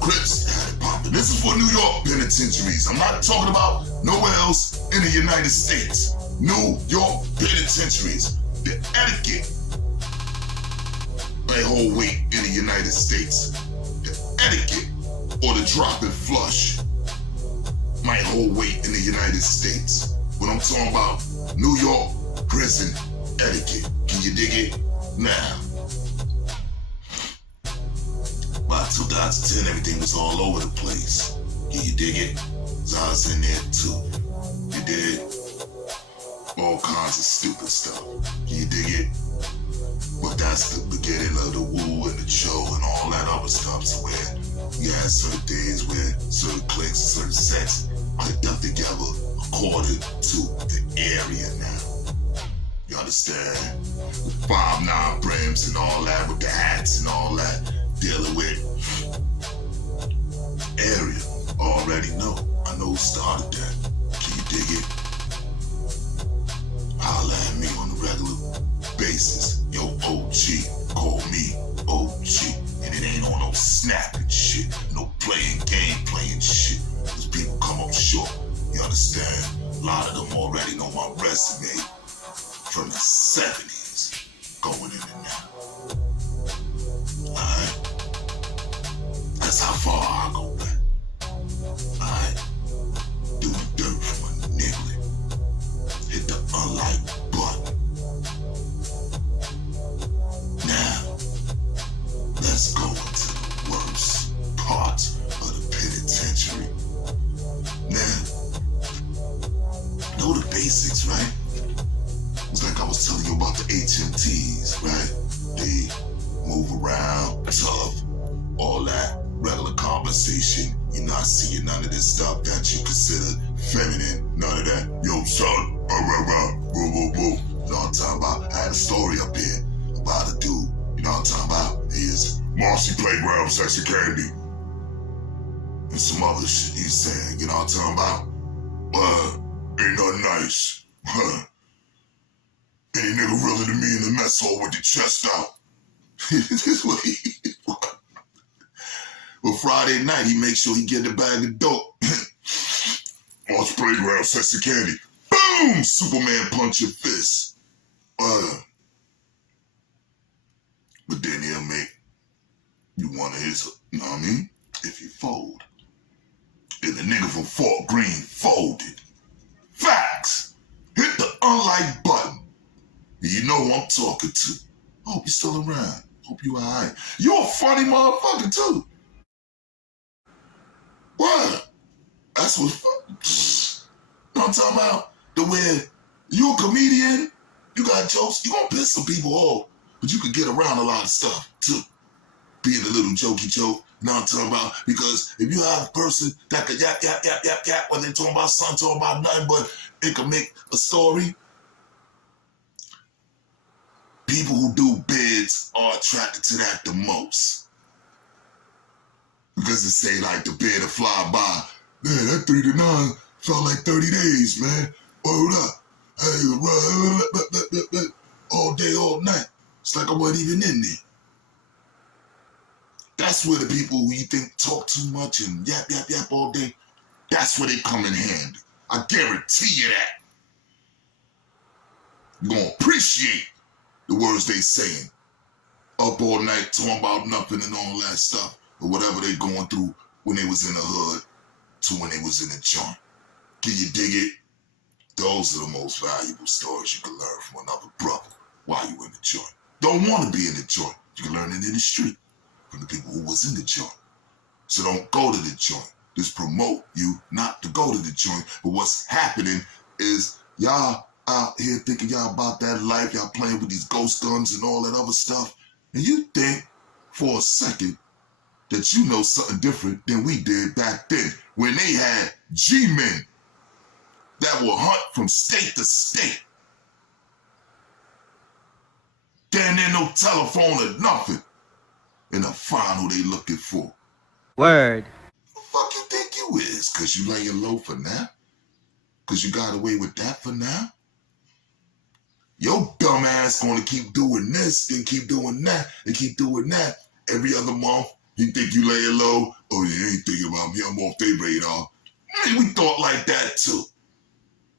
Crips had it popping. This is for New York penitentiaries. I'm not talking about nowhere else in the United States. New York penitentiaries. The etiquette may hold weight in the United States. The etiquette or the drop and flush might hold weight in the United States. But I'm talking about New York prison etiquette. Can you dig it? Now, by 2010, everything was all over the place. Can you dig it? So I was in there too. You did all kinds of stupid stuff. Can you dig it? But that's the beginning of the woo and the show and all that other stuff. So where you had certain things where certain cliques, certain sets clicked up together according to the area now. You understand? With 5'9" brims and all that, with the hats and all that, dealing with area. Already know. I know who started that. Can you dig it? Holla at me on a regular basis. Yo, OG. Call me OG. And it ain't on no snapping shit. No playing game playing shit. Cause people come up short. You understand? A lot of them already know my resume from the 70s. Going in and out. Alright? That's how far I go back. Alright? Doing dirt from a niggling. Hit the unlike button. Now, let's go into the worst parts of the penitentiary. Now, know the basics, right? It's like I was telling you about the HMTs, right? They move around, tough, all that, regular conversation. You're not seeing none of this stuff that you consider feminine, none of that. Yo, son, boo, boo, boo. You know what I'm talking about? I had a story up here about a dude, you know what I'm talking about? He is Marcy Playground, Sexy Candy. And some other shit he's saying, you know what I'm talking about? Ain't nothing nice. Any nigga realer than me in the mess hall with the chest out. This is what he... But Friday night, he makes sure he get a bag of dope. Marcy Playground, Sexy Candy. Boom! Superman punch your fist. But then he'll make you one of his, you know what I mean? If you fold. And the nigga from Fort Greene folded. Facts! Hit the unlike button. You know who I'm talking to. Hope you're still around. Hope you alright. You a funny motherfucker too. What? That's what. You know what I'm talking about? The way you a comedian, you got jokes. You gonna piss some people off, but you could get around a lot of stuff too. Being a little jokey joke. You know what I'm talking about? Because if you have a person that could yap when they talking about something, talking about nothing, but it can make a story. People who do bids are attracted to that the most. Because they say like the bid will fly by. Man, that 3 to 9 felt like 30 days, man. Hold up. Hey, all day, all night. It's like I wasn't even in there. That's where the people who you think talk too much and yap all day, that's where they come in handy. I guarantee you that. You're going to appreciate the words they saying. Up all night talking about nothing and all that stuff, or whatever they going through when they was in the hood to when they was in the joint. Can you dig it? Those are the most valuable stories you can learn from another brother while you in the joint. Don't want to be in the joint. You can learn it in the street from the people who was in the joint. So don't go to the joint. Just promote you not to go to the joint. But what's happening is y'all out here thinking y'all about that life. Y'all playing with these ghost guns and all that other stuff. And you think for a second that you know something different than we did back then when they had G-men that will hunt from state to state. Damn near no telephone or nothing. And to find who they looking for. Word. Who the fuck you think you is? Cause you laying low for now? Cause you got away with that for now? Your dumb ass gonna keep doing this and keep doing that and keep doing that every other month. You think you laying low? Oh, you ain't thinking about me. I'm off their radar. Man, we thought like that too.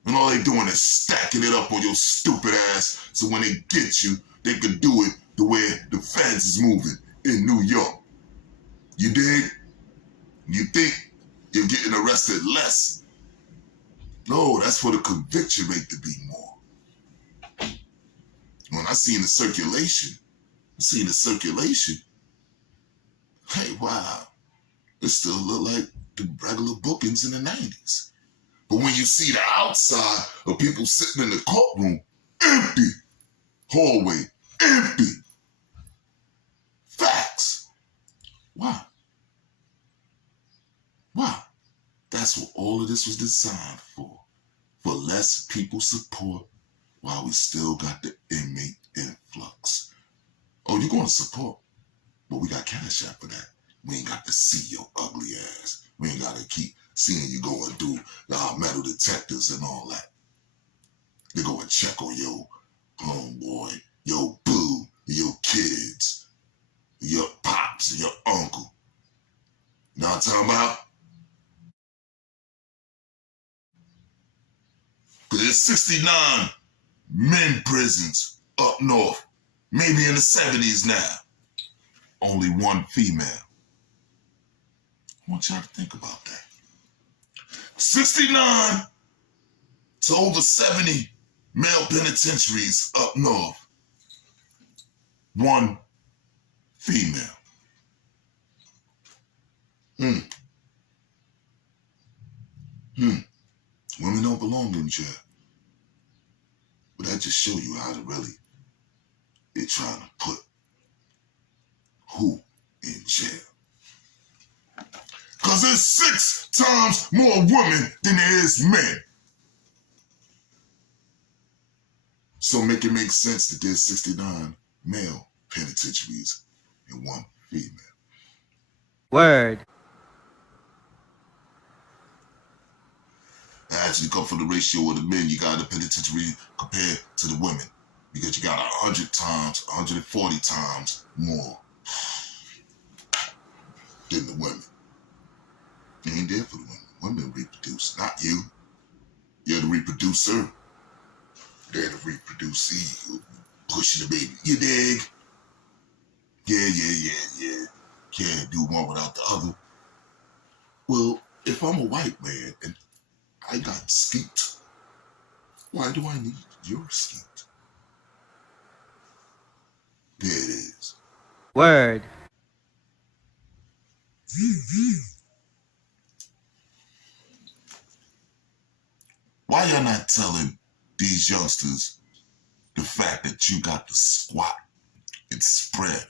And all they doing is stacking it up on your stupid ass so when they get you, they can do it the way the feds is moving in New York. You dig? You think you're getting arrested less? No, that's for the conviction rate to be more. When I seen the circulation, hey, wow, it still look like the regular bookings in the 90s. But when you see the outside of people sitting in the courtroom, empty, hallway, empty, facts. Wow. That's what all of this was designed for less people support while we still got the inmate influx. Oh, you're going to support, but we got Cash App for that. We ain't got to see your ugly ass. We ain't got to keep seeing you go and do metal detectors and all that. They go and check on your homeboy, your boo, your kids, your pops, and your uncle. You know what I'm talking about? Because there's 69 men prisons up north, maybe in the 70s now. Only one female. I want y'all to think about that. 69 to over 70 male penitentiaries up north. One female. Women don't belong in jail. But that just show you how to really they're trying to put who in jail. Because there's 6 times more women than there is men. So make it make sense that there's 69 male penitentiaries and 1 female. Word. As you come from the ratio of the men you got in the penitentiary compared to the women. Because you got 100 times, 140 times more than the women. You ain't there for the women. Women reproduce, not you. You're the reproducer. They're the reproducee, pushing the baby. You dig? Yeah. Can't do one without the other. Well, if I'm a white man and I got skeet, why do I need your skeet? There it is. Word. Why y'all not telling these youngsters the fact that you got to squat and spread?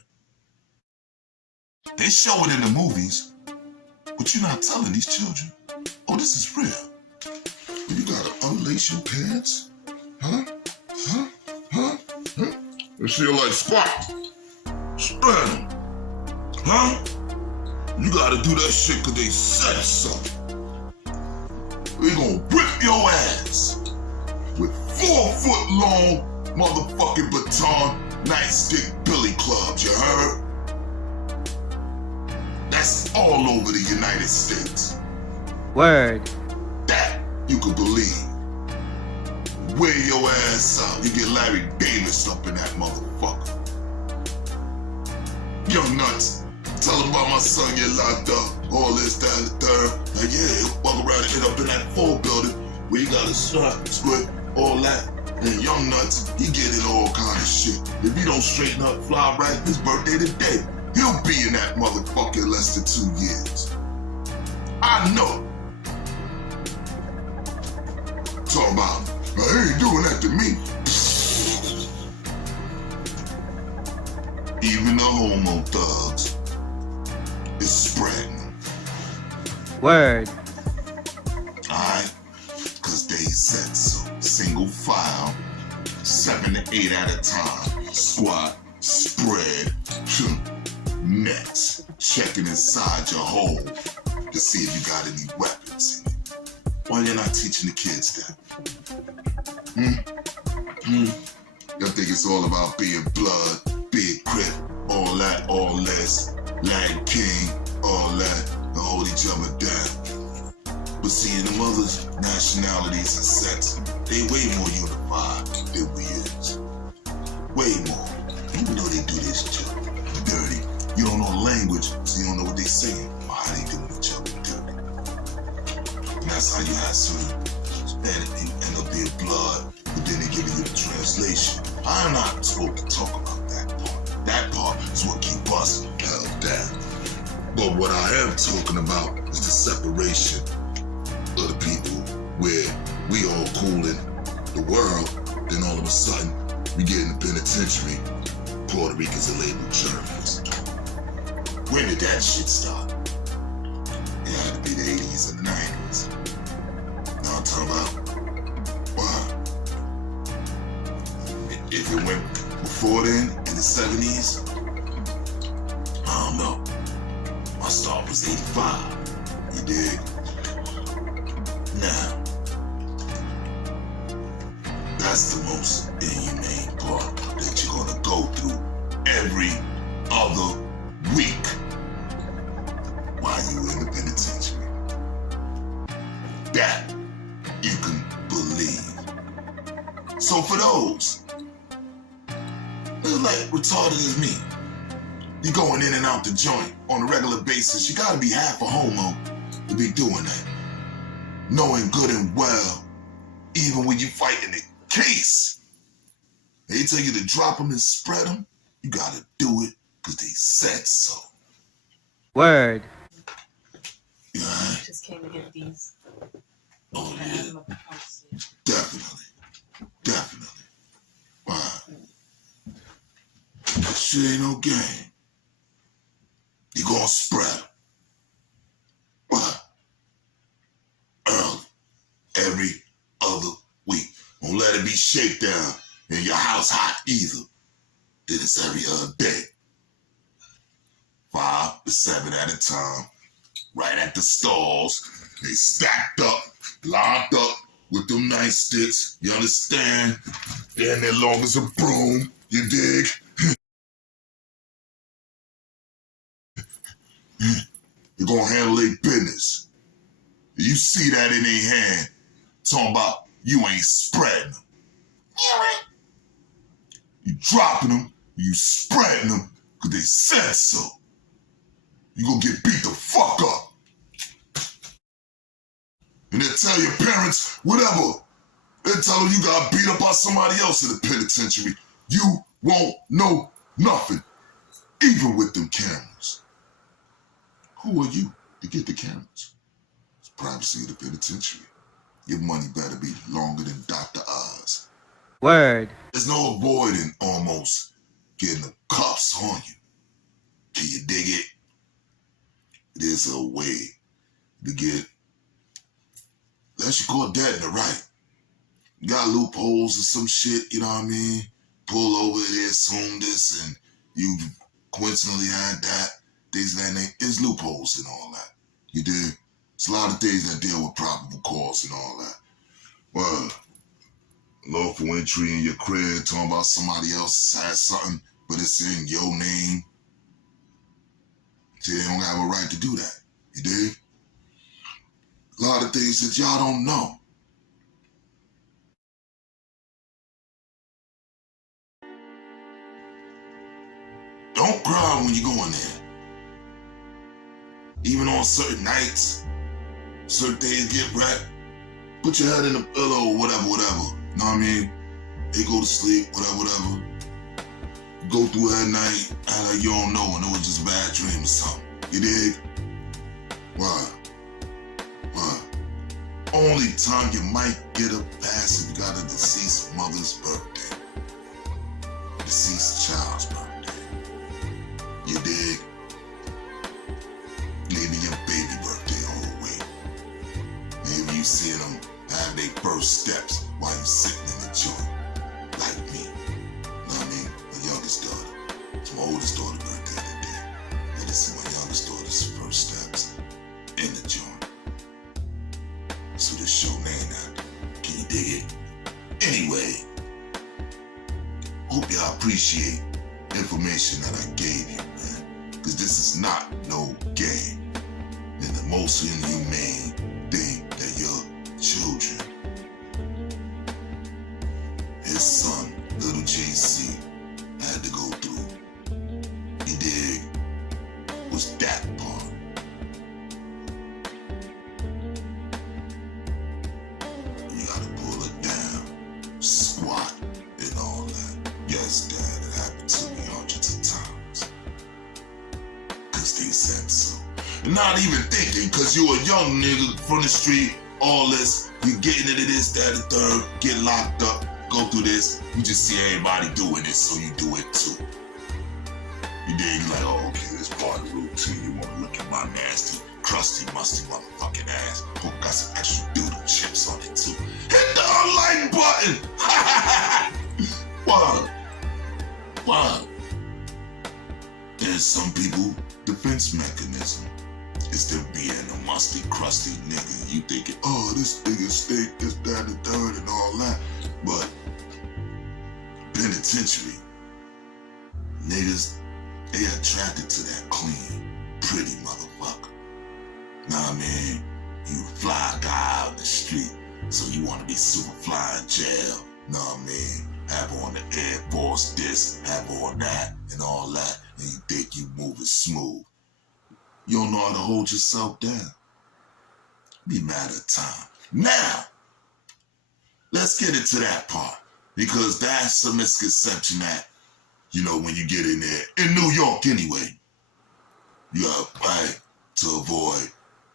They show it in the movies, but you're not telling these children, oh, this is real. You gotta unlace your pants? Huh? And feel like squat. Spread them. Huh? You gotta do that shit cause they said so. We gonna whip your ass with 4-foot long motherfucking baton nightstick billy clubs, you heard? That's all over the United States. Word. That you could believe. Wear your ass out. You get Larry Davis up in that motherfucker. Young nuts, tell him about my son get locked up, all this, that, and the third. Like, yeah, he'll walk around and end up in that 4 building where you gotta start, squid, all that. And young nuts, he getting all kind of shit. If he don't straighten up, fly right, his birthday today, he'll be in that motherfucker in less than 2 years. I know. Talk about, he ain't doing that to me. Even the homo thugs is spreading. Word. Alright? Cause they said so. Single file, 7 to 8 at a time. Squat, spread, next. Checking inside your hole to see if you got any weapons in it. Why you're not teaching the kids that? Y'all think it's all about being blood, big crip, all that, all this, Latin King, all that, and hold each other down. But see, in them other nationalities and sects, they way more unified than we is. Way more. Even though they do this shit dirty. You don't know the language, so you don't know what they saying or how they doing each other dirty. And that's how you have some Hispanic people end up being blood, but then they giving you the translation. I'm not supposed to talk about that part. That part is what keep us held down. But what I am talking about is the separation of the people where we all cool in the world, then all of a sudden we get in the penitentiary, Puerto Ricans are labeled Germans. When did that shit start? It had to be the 80s and the 90s. Now I'm talking about, wow. If it went before then, in the 70s, I don't know. My start was 85, you dig? Now, that's the most inhumane part that you're gonna go through every other week while you're in the penitentiary. That you can believe. So for those, they're like retarded as me. You going in and out the joint on a regular basis, you gotta be half a homo to be doing that. Knowing good and well, even when you fighting the case, they tell you to drop them and spread them, you gotta do it because they said so. Word. Yeah. Just came to get these. Oh yeah. Definitely. Definitely. Wow. That shit ain't no game. You gonna spread them. What? Early. Every other week. Don't let it be shakedown in your house hot either. Then it's every other day. 5 to 7 at a time. Right at the stalls. They stacked up, locked up with them nightsticks. You understand? They're there long as a broom. You dig? They're gonna handle their business. You see that in their hand, talking about you ain't spreading them. You dropping them, you spreading them, because they said so. You gonna get beat the fuck up. And they'll tell your parents, whatever. They'll tell them you got beat up by somebody else in the penitentiary. You won't know Nothing. Even with them cameras. Who are you to get the cameras? It's privacy of the penitentiary. Your money better be longer than Dr. Oz. Word. There's no avoiding almost getting the cuffs on you. Can you dig it? There's a way to get, let's call that in the right. You got loopholes or some shit, you know what I mean? Pull over there, assume this, and you coincidentally had that. Things of that name. There's loopholes and all that. You dig? It's a lot of things that deal with probable cause and all that. Well, lawful entry in your crib, talking about somebody else has something, but it's in your name. See, they don't have a right to do that. You dig? A lot of things that y'all don't know. Don't cry when you go in there. Even on certain nights, certain days get wrapped. Put your head in the pillow or whatever. Know what I mean? They go to sleep, whatever. Go through that night, act like you don't know and it was just a bad dream or something. You dig? Why? Only time you might get a pass if you got a deceased mother's birthday. Deceased child's birthday. You dig? Maybe your baby birthday all the way. Maybe you see them have their first steps while you sitting in the joint. Like me. You know what I mean? My youngest daughter. It's my oldest daughter's birthday today. Let us see my youngest daughter's first steps in the joint. So this show name now. Can you dig it? Anyway, hope y'all appreciate information that I gave you, man. Because this is not no game. And the most inhumane thing that your children, his son, little JC, had to go through. You dig? Was that part. You gotta pull it down, squat, and all that. Yes, Dad, it happened to me hundreds of times. Cause they said so. And not even thinking, cause you a young nigga from the street, all this, you getting into this, that, and third, get locked up, go through this, you just see everybody doing it, so you do it too. You dig? You're like, oh, okay, this part of the routine, you wanna look at my nasty, crusty, musty motherfucking ass. Oh, got some extra doodle chips on it too. Hit the unlike button! What? There's some people, defense mechanism is them being a musty, crusty nigga. You thinking, oh, this nigga stink, this, that, and third, and all that. But penitentiary, niggas, they attracted to that clean, pretty motherfucker. Know what I mean? You a fly guy out in the street, so you want to be super fly in jail. Know what I mean? Have on the Air Force this, have on that, and all that, and you think you moving smooth. You don't know how to hold yourself down. Be matter of time. Now, let's get into that part, because that's a misconception that, you know, when you get in there, in New York anyway, you have a right to avoid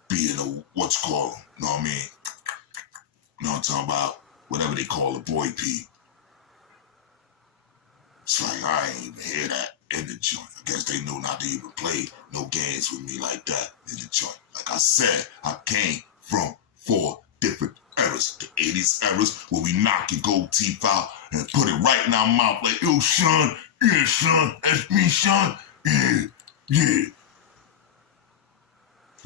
being a, what you call them, know what I mean? You know what I'm talking about? Whatever they call a boy P. It's like, I ain't even hear that in the joint. I guess they knew not to even play no games with me like that in the joint. Like I said, I came from 4 different eras. The 80s eras where we knock your gold teeth out and put it right in our mouth like, yo, son, yeah, son, that's me, son, yeah.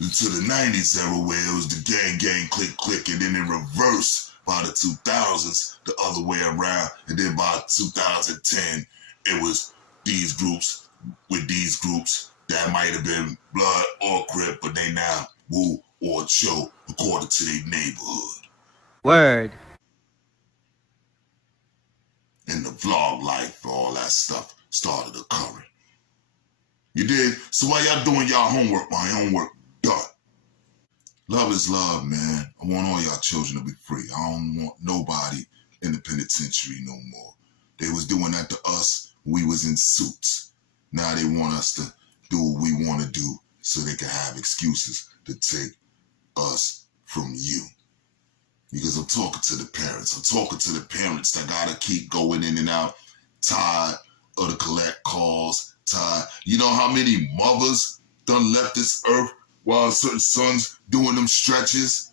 To the 90s era where it was the gang, click, and then in reverse by the 2000s, the other way around, and then by 2010, it was these groups with these groups that might have been blood or crip, but they now woo or show according to their neighborhood. Word. And the vlog life, all that stuff started occurring. You did? So while y'all doing y'all homework, my homework done. Love is love, man. I want all y'all children to be free. I don't want nobody in the penitentiary no more. They was doing that to us when we was in suits. Now they want us to do what we want to do so they can have excuses to take us from you. Because I'm talking to the parents. I'm talking to the parents that gotta keep going in and out, tired of the collect calls, tired. You know how many mothers done left this earth while certain sons doing them stretches?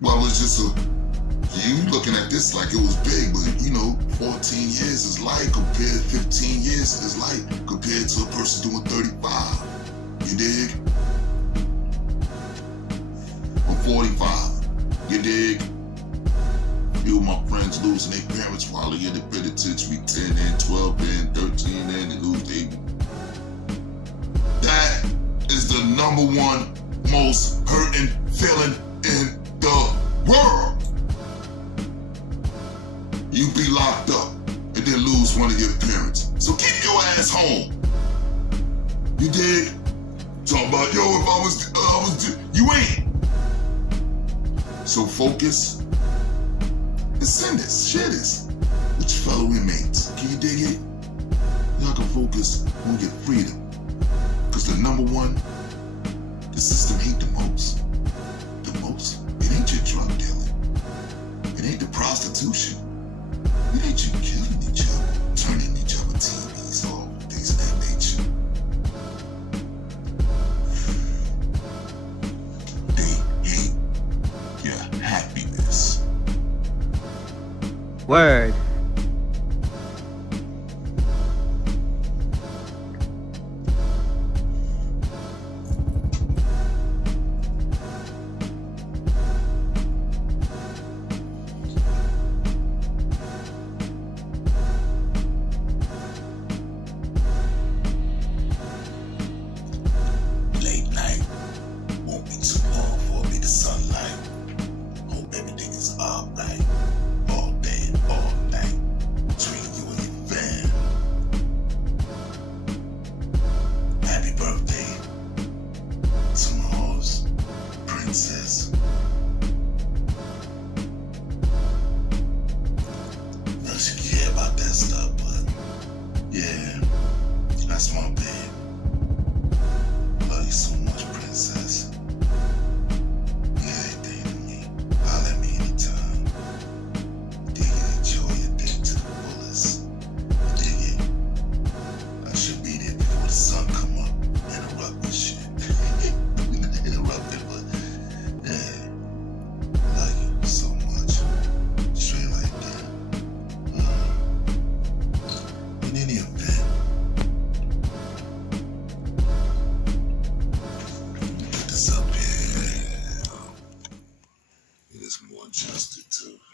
Well, it's just you looking at this like it was big, but 14 years is light compared to 15 years is light compared to a person doing 35. You dig? I'm 45. You dig? Few of my friends losing their parents while they're in the penitentiary, 10 and 12 and 13 and they lose their. That is the number one most hurting feeling in the world. You be locked up and then lose one of your parents. So keep your ass home. You dig? Talking about, if I was, you ain't. So focus and send this, share this with your fellow inmates. Can you dig it? Y'all can focus on your freedom. Because the number one, the system hate the most. The most. It ain't your drug dealing. It ain't the prostitution. It ain't you killing each other, turning each other TVs off, things of that nature. They hate your happiness. Word. More adjusted to.